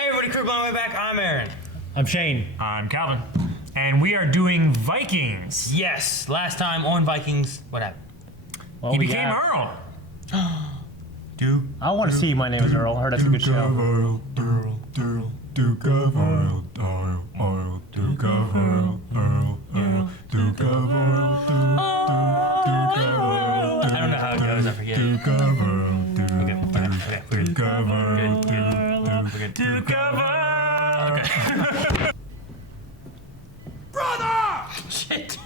Hey everybody, crew, on the way back. I'm Aaron. I'm Shane. I'm Calvin. And we are doing Vikings. Yes, last time on Vikings, what happened? Well, He became Earl. I want to see My Name is Earl. I heard that's a good show. Duke of Earl, Earl, Duke of Earl, Duke of Earl, I don't know how it goes, I forget. Duke of Earl, Okay, we're Duke of Earl, good. Duke of Earl. Okay. Brother! Shit.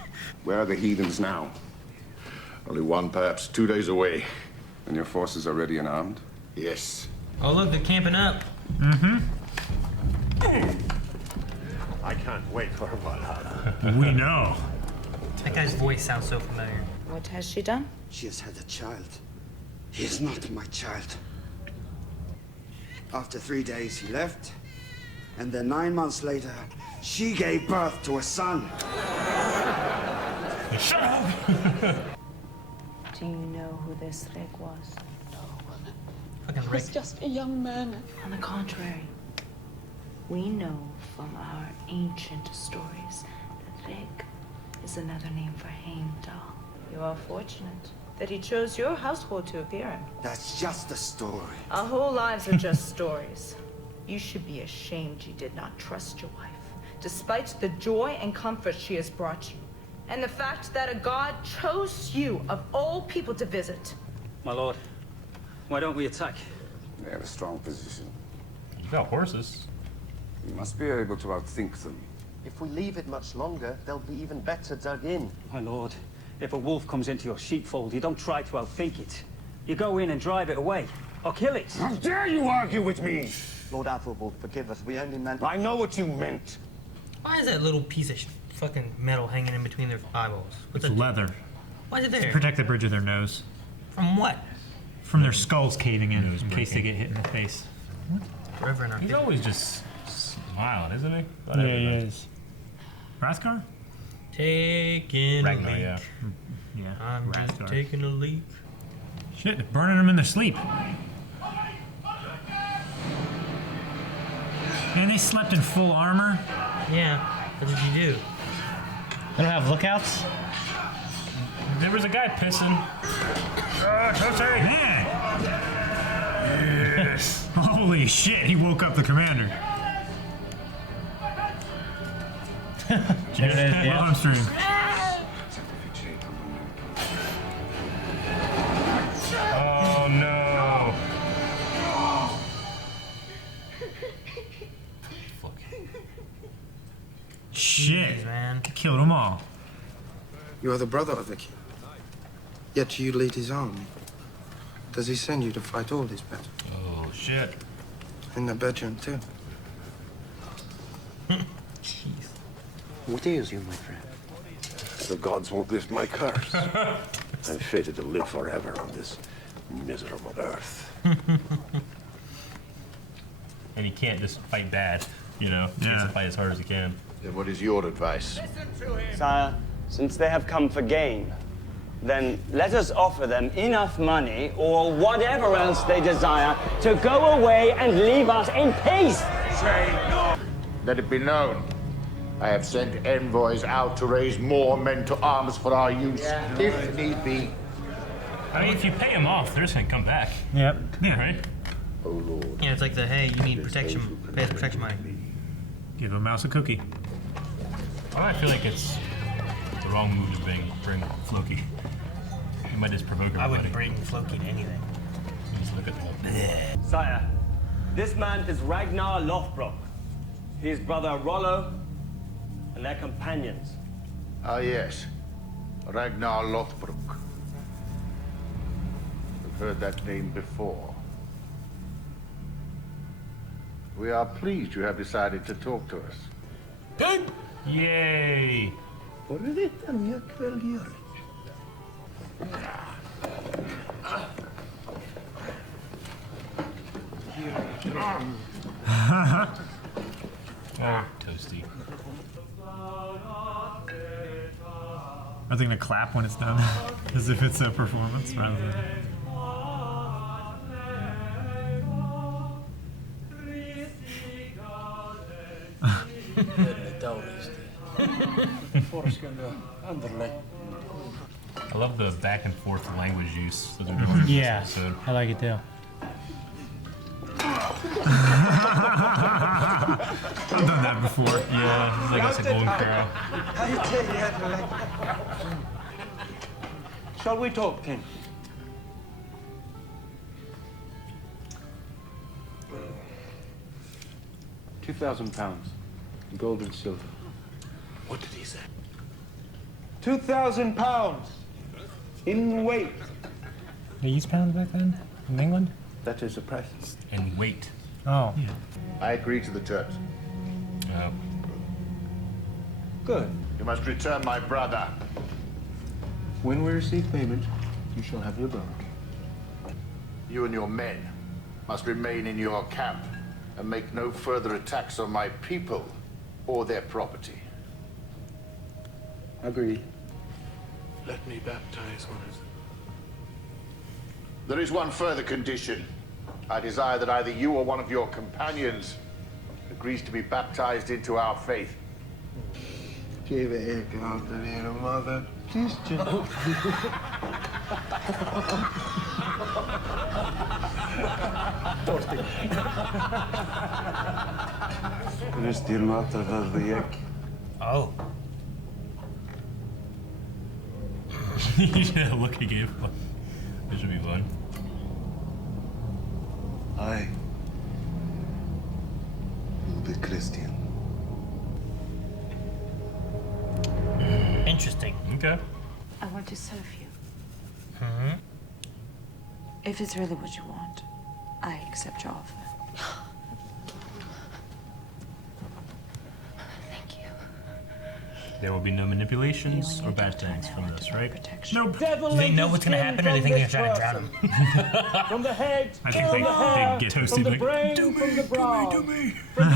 Where are the heathens now? Only one, perhaps 2 days away. And your forces are ready and armed? Yes. Oh look, they're camping up. I can't wait for Valhalla. We know. That guy's voice sounds so familiar. What has she done? She has had a child. He is not my child. After 3 days, he left. And then 9 months later, she gave birth to a son. Shut up! Do you know who this Rick was? Fucking He Rick. was just a young man. On the contrary, we know from our ancient stories that Rick is another name for Heimdall. You are fortunate that he chose your household to appear in. That's just a story. Our whole lives are just stories. You should be ashamed you did not trust your wife, despite the joy and comfort she has brought you, and the fact that a god chose you of all people to visit. My lord, why don't we attack? They have a strong position. You got horses. You must be able to outthink them. If we leave it much longer, they'll be even better dug in. My lord, if a wolf comes into your sheepfold, you don't try to outthink it. You go in and drive it away, or kill it. How dare you argue with me? Lord Athelbald, forgive us. We only meant... I know what you meant. Why is that little piece of fucking metal hanging in between their eyeballs? What's It's that? leather. Why is it there? Protect the bridge of their nose. From what? From their skulls caving in, Nose in case they breaking. get hit in the face. Forever in our He's pit. always just smiling, isn't he? About Yeah, everything. he is. Raskar? Taking a Ragnar, leak. yeah. Yeah, I'm just Raskar. taking a leak. Shit, they're burning them in their sleep. And they slept in full armor. Yeah, what did you do? They don't have lookouts? There was a guy pissing. Man! Yes. Holy shit, he woke up the commander. Bottom stream. Oh no. Fuck. Shit, Man. killed them all. You are the brother of the king. Yet you lead his army. Does he send you to fight all his battles? Oh shit. In the bedroom, too? Jeez. What ails you, my friend? The gods won't lift my curse. I'm fated to live forever on this miserable earth. And he can't just fight bad, you know? He has to fight as hard as he can. Then what is your advice? Sire, since they have come for gain, then let us offer them enough money or whatever else they desire to go away and leave us in peace. Let it be known. I have sent envoys out to raise more men to arms for our use, if need be. I mean, if you pay him off, they're just gonna come back. Yep. Yeah, right? Oh, Lord. Yeah, it's like the, hey, you need protection, pay the protection money. Give a mouse a cookie. I feel like it's the wrong move to bring Floki. He might just provoke everybody. I wouldn't bring Floki to anything. You just look at the Sire, this man is Ragnar Lothbrok, his brother Rollo, and their companions. Ah, yes. Ragnar Lothbrok. I've heard that name before. We are pleased you have decided to talk to us. Yay! Oh, toasty. Are they gonna clap when it's done? As if it's a performance rather than... I love the back and forth language use that they're doing. Yeah, I like it too. I've done that before. Yeah, it's like it's a golden crow. Shall we talk, King? £2,000 in gold and silver. What did he say? £2,000 in weight. They used pounds back then in England? That is a price. And weight. Oh. I agree to the terms. Good. You must return my brother. When we receive payment, you shall have your brother. You and your men must remain in your camp and make no further attacks on my people or their property. Agreed. Let me baptize one of them. There is one further condition. I desire that either you or one of your companions agrees to be baptized into our faith. Give it a go, little mother. Christian. Christian matter was the yak. Oh. Yeah, look he gave. This should be fun. I will be Christian. Interesting. Okay. I want to serve you. Mm-hmm. If it's really what you want, I accept your offer. Thank you. There will be no manipulations or bad things from this, right? Nope. Do they know what's gonna happen, or they think they're trying to drown him? From the head, I think from the hair, they get from toasted the like, brain, from the brow, from the ears, from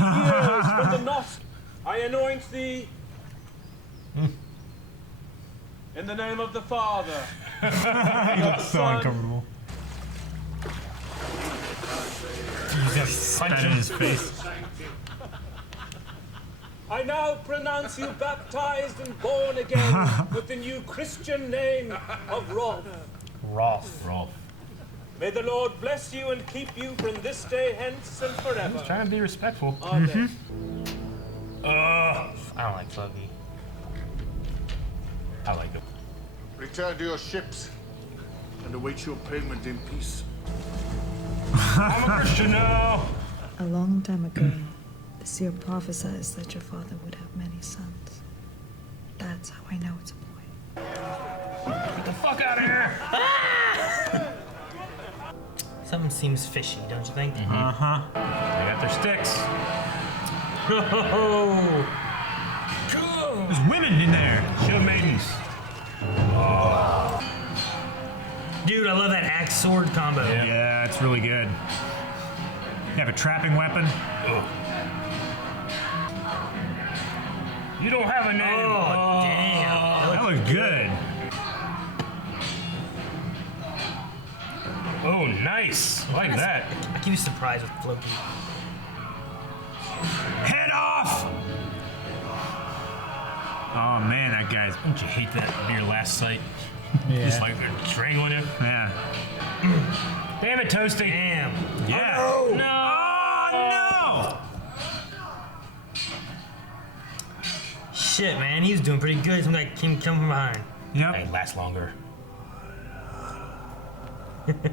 the nostrils, I anoint thee. In the name of the Father. That's so uncomfortable. He's gonna punch in him. his face. I now pronounce you baptized and born again with the new Christian name of Rollo. Rolf. Rolf. May the Lord bless you and keep you from this day hence and forever. He's trying to be respectful. Amen. I don't like Floki. I like it. Return to your ships and await your payment in peace. I'm a Christian now. A long time ago, the seer prophesied that your father would have many sons. That's how I know it's a boy. Get the fuck out of here. Something seems fishy, don't you think? Uh-huh. They got their sticks. Oh. There's women in there. Shield maidens. Dude, I love that axe sword combo. Yeah, it's really good. You have a trapping weapon. You don't have a name. Oh, damn. That looks good. Oh, nice. I like that. I keep surprised with Floki. Head off! Oh man, that guy's. Don't you hate that on your last sight? Yeah. Just like they're strangling him. Yeah. Damn it, Toasty. Damn. Yeah. Oh, No. Oh Shit, man, he was doing pretty good. Some guy came from behind. no. Yep. Hey, last longer.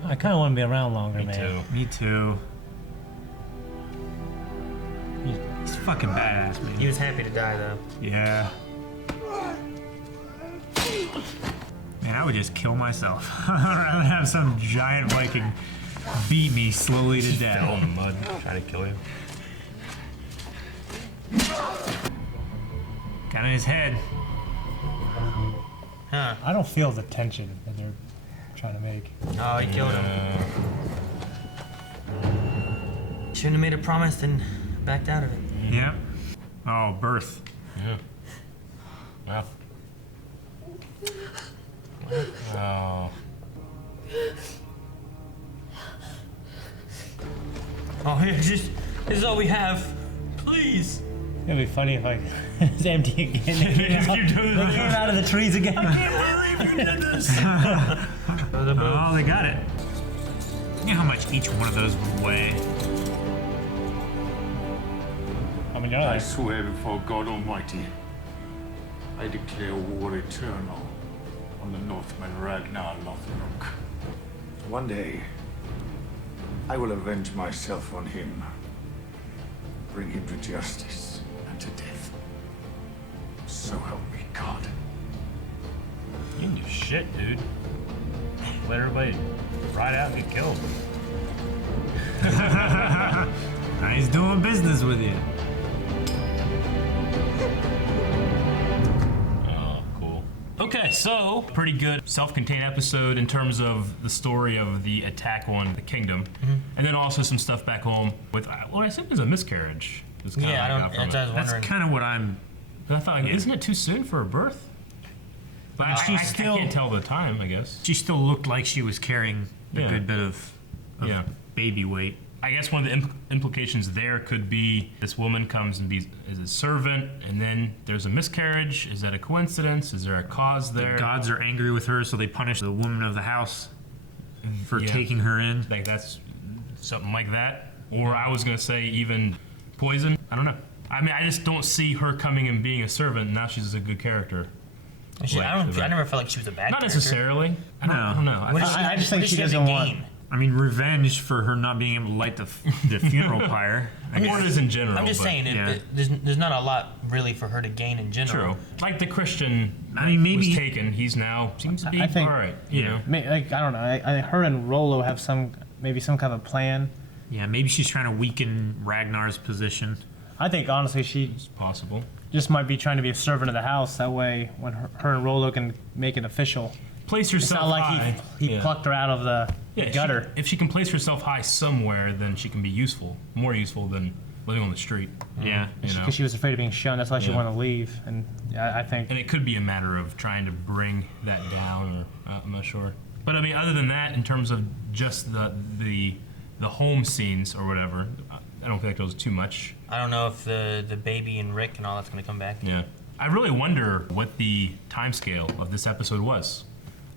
I kind of want to be around longer, Me man. too. Me too. He's fucking badass, man. He was happy to die, though. Yeah. Man, I would just kill myself. I'd rather have some giant Viking beat me slowly to Fell death. in the mud, trying to kill him. Got in his head. Huh. I don't feel the tension that they're trying to make. Oh, he killed him. Shouldn't have made a promise and backed out of it. Yeah. Oh, birth. Yeah. Well. Oh. Oh, yeah, this is all we have. Please. It'd be funny if it's empty again. They came out of the trees again. Oh, they got it. You know how much each one of those would weigh? I mean, I swear before God Almighty, I declare war eternal on the Northman Ragnar Lothbrok. One day, I will avenge myself on him, bring him to justice and to death. So help me God. You can do shit, dude. Let everybody ride out and get killed. He's doing business with you. Oh, cool. Okay, so pretty good self-contained episode in terms of the story of the attack on the kingdom, and then also some stuff back home with what I think is a miscarriage. Yeah, I don't. That's kind of what I'm. I thought, isn't it too soon for a birth? But I can't tell the time, I guess. She still looked like she was carrying a Yeah. good bit of baby weight. I guess one of the implications there could be this woman comes and is a servant, and then there's a miscarriage. Is that a coincidence? Is there a cause there? The gods are angry with her, so they punish the woman of the house for taking her in. Like that's something like that. Or I was gonna say even poison. I don't know. I mean, I just don't see her coming and being a servant. Now she's a good character. I never felt like she was a bad Not character. necessarily. I don't know. I just think she doesn't want. I mean, revenge for her not being able to light the funeral pyre. I mean, is in general. I'm just saying, there's not a lot really her to gain in general. True. Like the Christian, maybe was taken. He's now seems to be I think, all right. You know? Like I don't know. Her and Rollo have maybe some kind of plan. Yeah, maybe she's trying to weaken Ragnar's position. I think honestly it's possible. Just might be trying to be a servant of the house. That way, when her and Rollo can make it official. Place yourself it's not like high. he plucked her out of the gutter. If she can place herself high somewhere, then she can be useful, more useful than living on the street. Yeah, because she was afraid of being shown. That's why she wanted to leave. And I think. And it could be a matter of trying to bring that down, or I'm not sure. But I mean, other than that, in terms of just the home scenes or whatever, I don't feel like there was too much. I don't know if the baby and Rick and all that's going to come back. Yeah. I really wonder what the time scale of this episode was.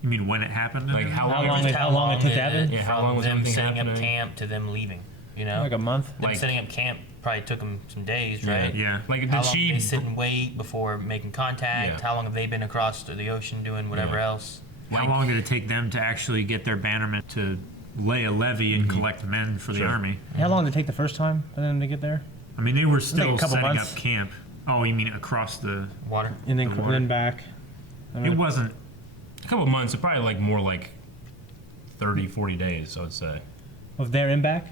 You mean when it happened? Like how long it took to happen? Yeah, how long was them everything setting happening? up camp to them leaving? You know, like a month. Them setting up camp probably took them some days, Yeah, right? yeah. Like, how did long she- did they sit and wait before making contact? Yeah. How long have they been across the ocean doing whatever else? How long did it take them to actually get their bannerment to lay a levy and collect men for the army? How long did it take the first time for them to get there? I mean, they were Like still a couple setting months. up camp. Oh, you mean across the water? And then the water. then back. It wasn't. A couple of months, it probably like more like 30, 40 days, I would say. Of there and back?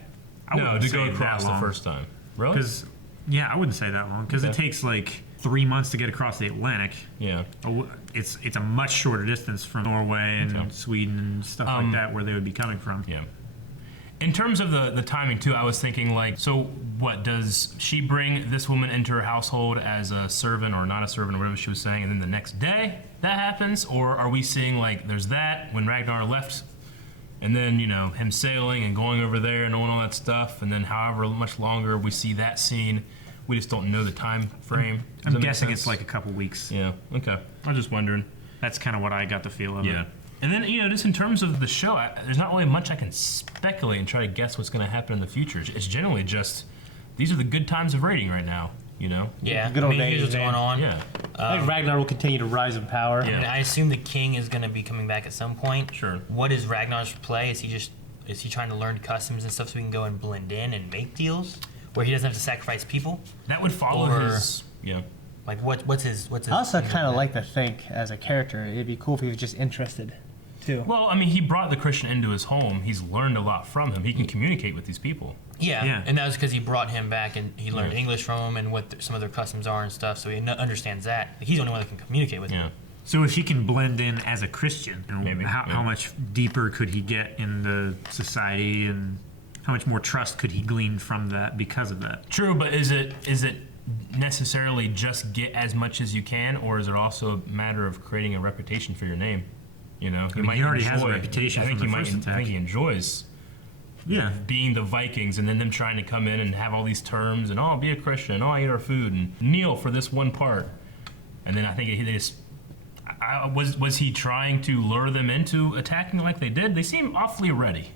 No, to go across the first time. Really? Because, yeah, I wouldn't say that long. Because it takes like 3 months to get across the Atlantic. Yeah. It's a much shorter distance from Norway and Sweden and stuff like that, where they would be coming from. Yeah. In terms of the timing too, I was thinking like, so what, does she bring this woman into her household as a servant or not a servant or whatever she was saying, and then the next day that happens? Or are we seeing like there's that when Ragnar left, and then, you know, him sailing and going over there and doing all that stuff, and then however much longer we see that scene, we just don't know the time frame. Does I'm that make guessing sense? it's like a couple weeks. Yeah, okay. I was just wondering. That's kind of what I got the feel of. Yeah. It. And then, you know, just in terms of the show, there's not really much I can speculate and try to guess what's going to happen in the future. It's generally just, these are the good times of raiding right now, you know? Yeah, Good old days, here's what's man. going on. Yeah. I think Ragnar will continue to rise in power. I mean, I assume the king is going to be coming back at some point. Sure. What is Ragnar's play? Is he trying to learn customs and stuff so he can go and blend in and make deals where he doesn't have to sacrifice people? That would follow his, yeah. Like what's his? I also kind of like to think as a character, it'd be cool if he was just interested, too. Well, I mean, he brought the Christian into his home. He's learned a lot from him. He can communicate with these people. Yeah, and that was because he brought him back and he learned English from him and what some of their customs are and stuff. So he understands that. He's the only one that can communicate with him. So if he can blend in as a Christian, Maybe, how much deeper could he get in the society, and how much more trust could he glean from that because of that? True, but is it necessarily just get as much as you can, or is it also a matter of creating a reputation for your name? You know, I mean, he already has a reputation I think from he the first I attack. think he enjoys being the Vikings, and then them trying to come in and have all these terms and be a Christian, I eat our food and kneel for this one part. And then I think they just was he trying to lure them into attacking like they did? They seem awfully ready.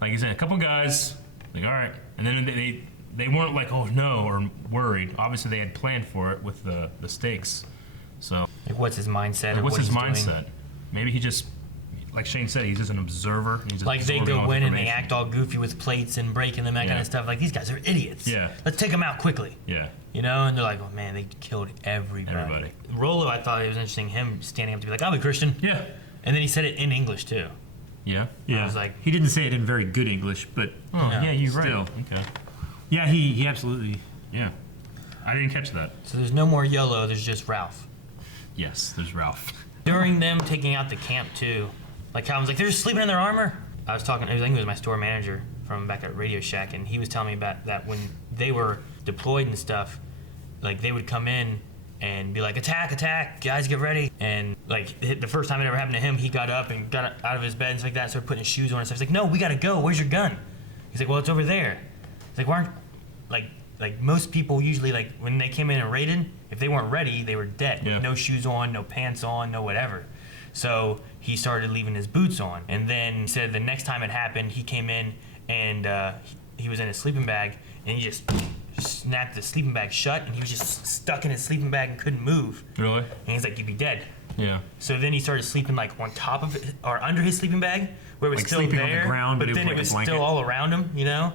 Like he said, a couple guys, like all right, and then they weren't like oh no or worried. Obviously they had planned for it with the stakes. So like what's his mindset? Like, what's his mindset? Doing? Maybe he just, like Shane said, he's just an observer. He's just like they go in and they act all goofy with plates and breaking them, that kind of stuff. Like these guys are idiots. Yeah. Let's take them out quickly. Yeah. You know, and they're like, oh man, they killed everybody. Rollo, I thought it was interesting, him standing up to be like, I'm a Christian. Yeah. And then he said it in English too. Yeah. I was like, he didn't say it in very good English, but you're right. Okay. Yeah, he absolutely. Yeah. I didn't catch that. So there's no more Yellow, there's just Ralph. Yes, there's Ralph. During them taking out the camp too, like Calvin's like, they're just sleeping in their armor. I was talking, I think it was my store manager from back at Radio Shack, and he was telling me about that when they were deployed and stuff, like they would come in and be like, attack, guys get ready. And like the first time it ever happened to him, he got up and got out of his bed and stuff like that, started putting his shoes on and stuff. He's like, no, we gotta go, where's your gun? He's like, well, it's over there. He's like, why aren't, like most people usually, like when they came in and raided, if they weren't ready, they were dead. Yeah. No shoes on, no pants on, no whatever. So he started leaving his boots on. And then he said the next time it happened, he came in and he was in his sleeping bag and he just snapped the sleeping bag shut and he was just stuck in his sleeping bag and couldn't move. Really? And he's like, you'd be dead. Yeah. So then he started sleeping like on top of it or under his sleeping bag where it was Like still sleeping there, on the ground, but it was then like it was a blanket. still all around him, you know?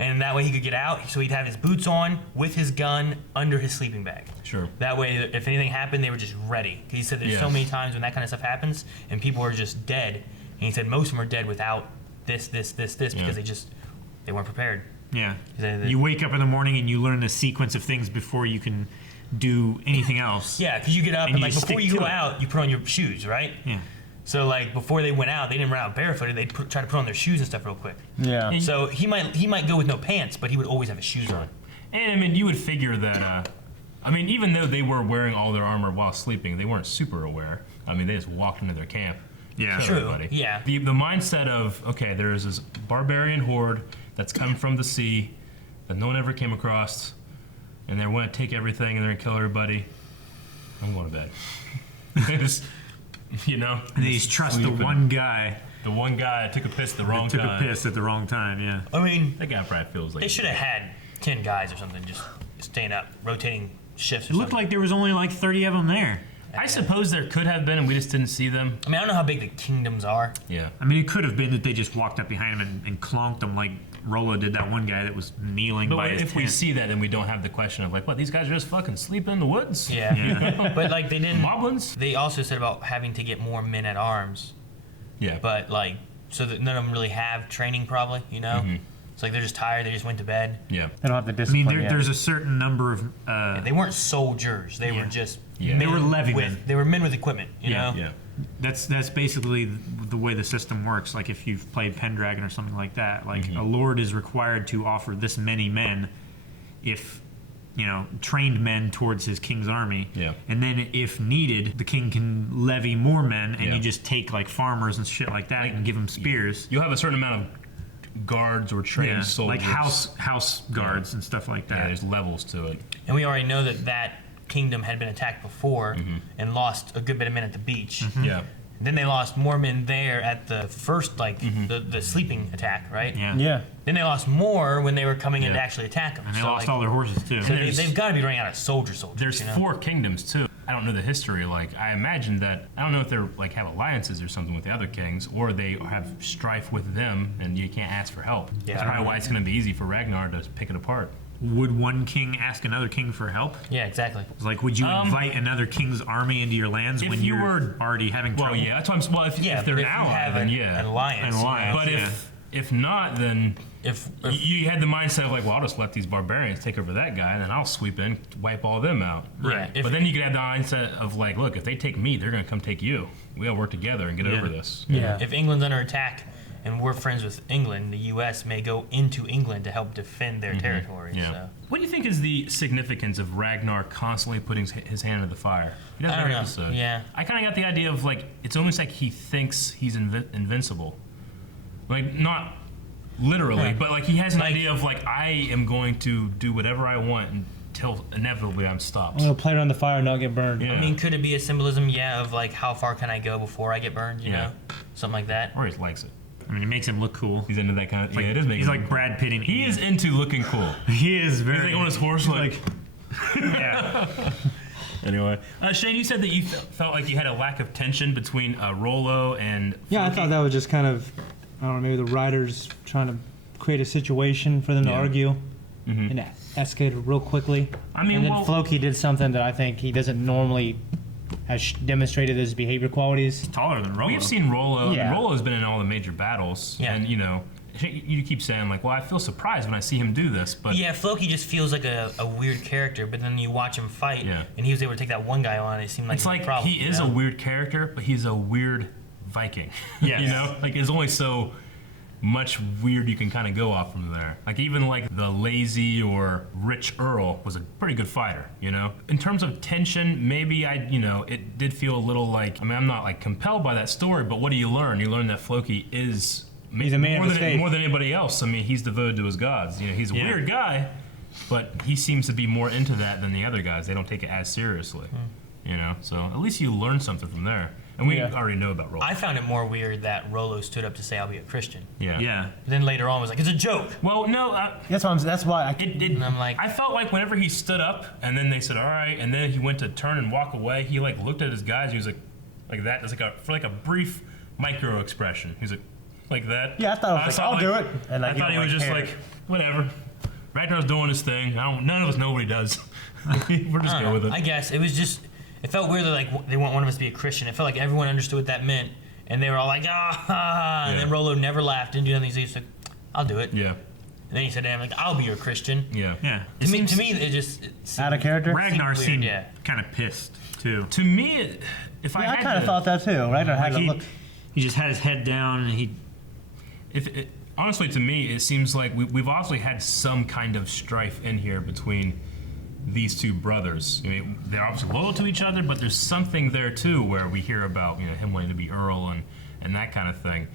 And that way he could get out. So he'd have his boots on with his gun under his sleeping bag. Sure. That way, if anything happened, they were just ready. He said there's so many times when that kind of stuff happens and people are just dead. And he said most of them are dead without this because they weren't prepared. Yeah. You wake up in the morning and you learn the sequence of things before you can do anything else. Yeah, because you get up and like just before stick you to go it. out, you put on your shoes, right? Yeah. So like before they went out, they didn't run out barefooted. They'd try to put on their shoes and stuff real quick. Yeah. So he might go with no pants, but he would always have his shoes on. And I mean, you would figure that. I mean, even though they were wearing all their armor while sleeping, they weren't super aware. I mean, they just walked into their camp. Yeah. Kill True. everybody. Yeah. The mindset of okay, there's this barbarian horde that's coming from the sea that no one ever came across, and they're going to take everything and they're going to kill everybody. I'm going to bed. They just, you know. And they just trust the sleeping. one guy. The one guy that took a piss at the wrong Took time. a piss at the wrong time. Yeah. I mean, That guy probably feels like they should have had 10 guys or something just staying up, rotating shifts. Or It looked like there was only like 30 of them there. I suppose there could have been, and we just didn't see them. I mean, I don't know how big the kingdoms are. Yeah. I mean, it could have been that they just walked up behind him and clonked him like Rollo did that one guy that was kneeling But by his if we tent. see that, then we don't have the question of like, what, these guys are just fucking sleeping in the woods? Yeah. But like they didn't. Moblins? They also said about having to get more men at arms. Yeah. But like, so that none of them really have training, probably. You know. Mhm. It's like they're just tired. They just went to bed. Yeah. They don't have the I mean, discipline yet. there's a certain number of. They weren't soldiers. They were just. Yeah. Men They were levymen. They were men with equipment. You know. Yeah. That's basically the way the system works. Like if you've played Pendragon or something like that, like a lord is required to offer this many men, if trained men towards his king's army. Yeah. And then if needed, the king can levy more men, and Yeah. you just take like farmers and shit like that and give them spears. You'll have a certain amount of guards or trained soldiers. like house guards and stuff like Yeah, that. there's levels to it. And we already know that kingdom had been attacked before and lost a good bit of men at the beach. Yeah. Then they lost more men there at the first, like, the sleeping attack, right? Yeah. Yeah. Then they lost more when they were coming in to Yeah. actually attack them. And they lost all their horses too. So they've got to be running out of soldiers. There's you know? 4 kingdoms too. I don't know the history. Like I imagine that I don't know if they're like have alliances or something with the other kings, or they have strife with them, and you can't ask for help. Yeah. That's probably why it's going to be easy for Ragnar to pick it apart. Would one king ask another king for help? Yeah, exactly. It's like, would you invite another king's army into your lands if when you you're were already having trouble? Well, yeah, that's what I'm. Well, if they're but if an you have ally, then an alliance. An alliance. But yeah. if not, then If you had the mindset of like, well, I'll just let these barbarians take over that guy, and then I'll sweep in, wipe all them out. Right. If- But then you could have the mindset of like, look, if they take me, they're going to come take you. We all work together and get over this. Yeah. if England's under attack and we're friends with England, the U.S. may go into England to help defend their territory. Yeah. So. What do you think is the significance of Ragnar constantly putting his hand in the fire? He does I don't every know. episode. Yeah. I kind of got the idea of like it's almost like he thinks he's invincible. Like not literally, but like he has an idea of like I am going to do whatever I want until inevitably I'm stopped. I'm gonna play around the fire and not get burned. Yeah. I mean, could it be a symbolism? Yeah, of like how far can I go before I get burned? You know, something like that. Or he likes it. I mean, it makes him look cool. He's into that kind of. Like, it is making. He's like Brad Pitt. He is into looking cool. He is very. He's like on his horse, like. Yeah. Anyway, Shane, you said that you felt like you had a lack of tension between Rollo and. Yeah, I thought that was just kind of, I don't know, maybe the writers trying to create a situation for them to argue, and that escalated real quickly. I mean, and then Floki did something that I think he doesn't normally has demonstrated his behavior qualities. He's taller than Rollo. We've seen Rollo. Yeah. And Rollo's been in all the major battles, and you know. You keep saying like, well, I feel surprised when I see him do this, but yeah, Floki just feels like a weird character. But then you watch him fight, and he was able to take that one guy on. It seemed like it's like problem, he is a weird character, but he's a weird Viking. Yes. You know, like there's only so much weird you can kind of go off from there. Like even like the lazy or rich Earl was a pretty good fighter. You know, in terms of tension, maybe it did feel a little like. I mean, I'm not like compelled by that story, but what do you learn? You learn that Floki is. He's a man of his faith. More than anybody else. I mean, he's devoted to his gods. You know, he's a weird guy, but he seems to be more into that than the other guys. They don't take it as seriously. You know, so at least you learn something from there. And we already know about Rollo. I found it more weird that Rollo stood up to say, "I'll be a Christian." Yeah. Yeah. But then later on was like, "It's a joke." Well, no. That's why. And I'm like, I felt like whenever he stood up, and then they said, "All right," and then he went to turn and walk away. He like looked at his guys. And he was like that. It's like for a brief micro expression. He's like that. Yeah, I thought it was I'll do it. And I thought he was just like, whatever. Ragnar's doing his thing. None of us know what he does. We're just going with it. I guess it was just. It felt weird that like they want one of us to be a Christian. It felt like everyone understood what that meant, and they were all like, and then Rollo never laughed, didn't do anything. He's like, "I'll do it." Yeah. And then he said, "I'm like, I'll be your Christian." Yeah. Yeah. To me, it just seemed out of character. Ragnar seemed seemed kind of pissed too. To me, if I had kind of thought that too. Ragnar had to look. He just had his head down, and he. Honestly, to me, it seems like we've obviously had some kind of strife in here between these two brothers. I mean, they're obviously loyal to each other, but there's something there too where we hear about him wanting to be Earl and that kind of thing.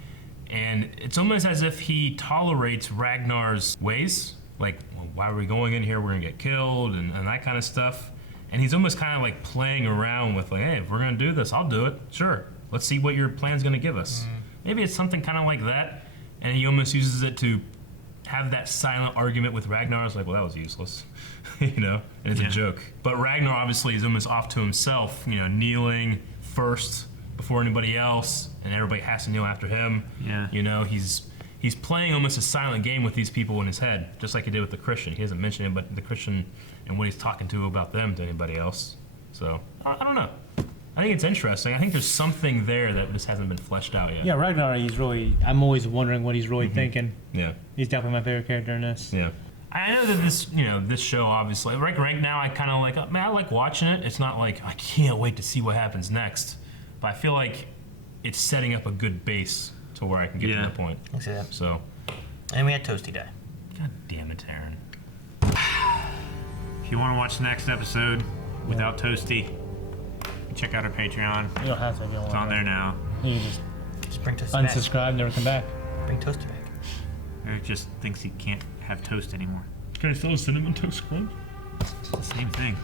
And it's almost as if he tolerates Ragnar's ways. Like, well, why are we going in here? We're gonna get killed and that kind of stuff. And he's almost kind of like playing around with like, hey, if we're gonna do this, I'll do it. Sure. Let's see what your plan's gonna give us. Maybe it's something kind of like that. And he almost uses it to have that silent argument with Ragnar. It's like, well, that was useless, and it's a joke. But Ragnar obviously is almost off to himself, kneeling first before anybody else, and everybody has to kneel after him. Yeah. He's playing almost a silent game with these people in his head, just like he did with the Christian. He doesn't mention it, but the Christian and what he's talking to about them to anybody else. So I don't know. I think it's interesting. I think there's something there that just hasn't been fleshed out yet. Yeah, Ragnar, I'm always wondering what he's really thinking. Yeah. He's definitely my favorite character in this. Yeah. I know that this show obviously, right now I kind of like, man, I like watching it. It's not like I can't wait to see what happens next, but I feel like it's setting up a good base to where I can get to that point. I see that. So. And we had Toasty Day. God damn it, Aaron. If you want to watch the next episode without Toasty, check out our Patreon. You don't have to. It's on there now. You just bring Toasty unsubscribe, never come back. Bring Toasty back. Eric just thinks he can't have toast anymore. Can I still have Cinnamon Toast Crunch? It's the same thing.